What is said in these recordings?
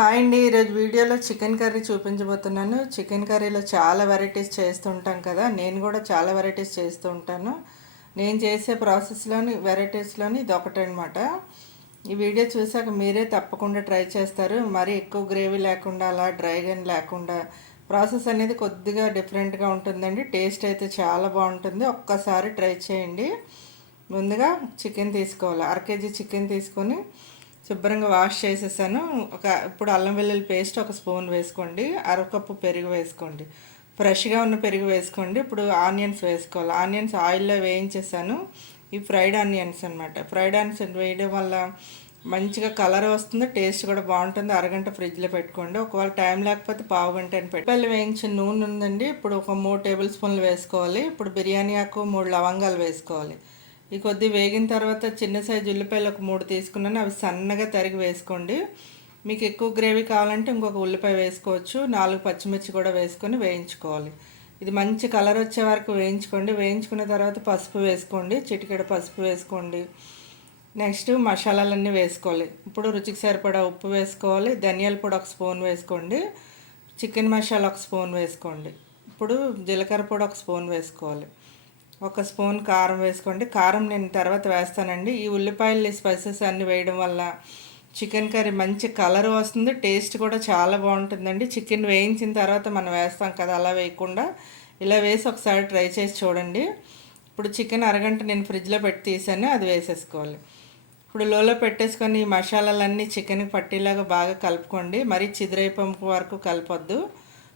Hi అండి. ఈరోజు వీడియోలో చికెన్ కర్రీ చూపించబోతున్నాను. చికెన్ కర్రీలో చాలా వెరైటీస్ చేస్తుంటాం కదా, నేను కూడా చాలా వెరైటీస్ చేస్తూ ఉంటాను. నేను చేసే ప్రాసెస్లోని వెరైటీస్లోని ఇది ఒకటనమాట. ఈ వీడియో చూసాక మీరే తప్పకుండా ట్రై చేస్తారు. మరీ ఎక్కువ గ్రేవీ లేకుండా, అలా డ్రైగా లేకుండా ప్రాసెస్ అనేది కొద్దిగా డిఫరెంట్గా ఉంటుందండి. టేస్ట్ అయితే చాలా బాగుంటుంది. ఒక్కసారి ట్రై చేయండి. ముందుగా చికెన్ తీసుకోవాలి. 1/2 కేజీ చికెన్ తీసుకొని శుభ్రంగా వాష్ చేసేసాను. ఇప్పుడు అల్లం వెల్లుల్లి పేస్ట్ 1 స్పూన్ వేసుకోండి. 1/2 కప్పు పెరుగు వేసుకోండి. ఫ్రెష్గా ఉన్న పెరుగు వేసుకోండి. ఇప్పుడు ఆనియన్స్ వేసుకోవాలి. ఆనియన్స్ ఆయిల్లో వేయించేసాను. ఈ ఫ్రైడ్ ఆనియన్స్ అనమాట. ఫ్రైడ్ ఆనియన్స్ వేయడం వల్ల మంచిగా కలర్ వస్తుంది, టేస్ట్ కూడా బాగుంటుంది. అరగంట ఫ్రిడ్జ్లో పెట్టుకోండి. ఒకవేళ టైం లేకపోతే పావు గంట అని పెట్టి వేయించిన నూనె ఉందండి. ఇప్పుడు ఒక 3 టేబుల్ స్పూన్లు వేసుకోవాలి. ఇప్పుడు బిర్యానీ ఆకు 3 లవంగాలు వేసుకోవాలి. ఈ కొద్ది వేగిన తర్వాత చిన్న సైజు ఉల్లిపాయలు ఒక 3 తీసుకున్నాను. అవి సన్నగా తరిగి వేసుకోండి. మీకు ఎక్కువ గ్రేవీ కావాలంటే ఇంకొక ఉల్లిపాయ వేసుకోవచ్చు. 4 పచ్చిమిర్చి కూడా వేసుకొని వేయించుకోవాలి. ఇది మంచి కలర్ వచ్చే వరకు వేయించుకోండి. వేయించుకున్న తర్వాత పసుపు వేసుకోండి. చిటికెడ పసుపు వేసుకోండి. నెక్స్ట్ మసాలాలన్నీ వేసుకోవాలి. ఇప్పుడు రుచికి సరిపడా ఉప్పు వేసుకోవాలి. ధనియాల పొడి 1 స్పూన్ వేసుకోండి. చికెన్ మసాలా 1 స్పూన్ వేసుకోండి. ఇప్పుడు జీలకర్ర పొడి 1 స్పూన్ వేసుకోవాలి. 1 స్పూన్ కారం వేసుకోండి. కారం నేను తర్వాత వేస్తానండి. ఈ ఉల్లిపాయలు స్పైసెస్ అన్నీ వేయడం వల్ల చికెన్ కర్రీ మంచి కలర్ వస్తుంది, టేస్ట్ కూడా చాలా బాగుంటుందండి. చికెన్ వేయించిన తర్వాత మనం వేస్తాం కదా, అలా వేయకుండా ఇలా వేసి ఒకసారి ట్రై చేసి చూడండి. ఇప్పుడు చికెన్ అరగంట నేను ఫ్రిడ్జ్లో పెట్టి తీసాను, అది వేసేసుకోవాలి. ఇప్పుడు లోలో పెట్టేసుకొని ఈ మసాలాలన్నీ చికెన్కి పట్టేలాగా బాగా కలుపుకోండి. మరీ చిదిరైపంపు వరకు కలపొద్దు.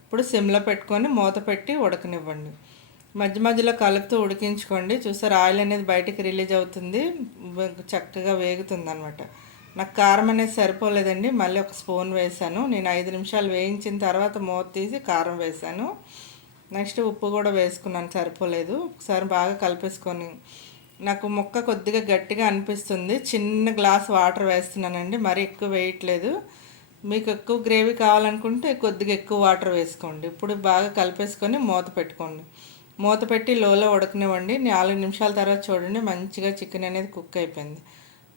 ఇప్పుడు సిమ్లో పెట్టుకొని మూత పెట్టి ఉడకనివ్వండి. మధ్య మధ్యలో కలుపుతూ ఉడికించుకోండి. చూసారు, ఆయిల్ అనేది బయటికి రిలీజ్ అవుతుంది, చక్కగా వేగుతుంది అనమాట. నాకు కారం అనేది సరిపోలేదండి, మళ్ళీ 1 స్పూన్ వేసాను. నేను 5 నిమిషాలు వేయించిన తర్వాత మూత తీసి కారం వేసాను. నెక్స్ట్ ఉప్పు కూడా వేసుకున్నాను, సరిపోలేదు. ఒకసారి బాగా కలిపేసుకొని, నాకు ముక్క కొద్దిగా గట్టిగా అనిపిస్తుంది, చిన్న గ్లాస్ వాటర్ వేస్తున్నానండి, మరీ ఎక్కువ వేయట్లేదు. మీకు ఎక్కువ గ్రేవీ కావాలనుకుంటే కొద్దిగా ఎక్కువ వాటర్ వేసుకోండి. ఇప్పుడు బాగా కలిపేసుకొని మూత పెట్టుకోండి. మూత పెట్టి లోలో ఉడకనివ్వండి. 4 నిమిషాల తర్వాత చూడండి, మంచిగా చికెన్ అనేది కుక్ అయిపోయింది.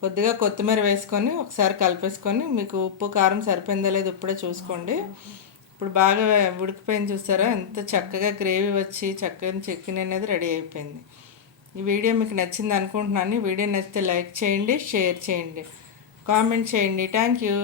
కొద్దిగా కొత్తిమీర వేసుకొని ఒకసారి కలిపేసుకొని, మీకు ఉప్పు కారం సరిపోయిందో లేదో ఇప్పుడే చూసుకోండి. ఇప్పుడు బాగా ఉడికిపోయింది, చూసారా ఎంత చక్కగా గ్రేవీ వచ్చి చక్కగా చికెన్ అనేది రెడీ అయిపోయింది. ఈ వీడియో మీకు నచ్చింది అనుకుంటున్నాను. వీడియో నచ్చితే లైక్ చేయండి, షేర్ చేయండి, కామెంట్ చేయండి. Thank you.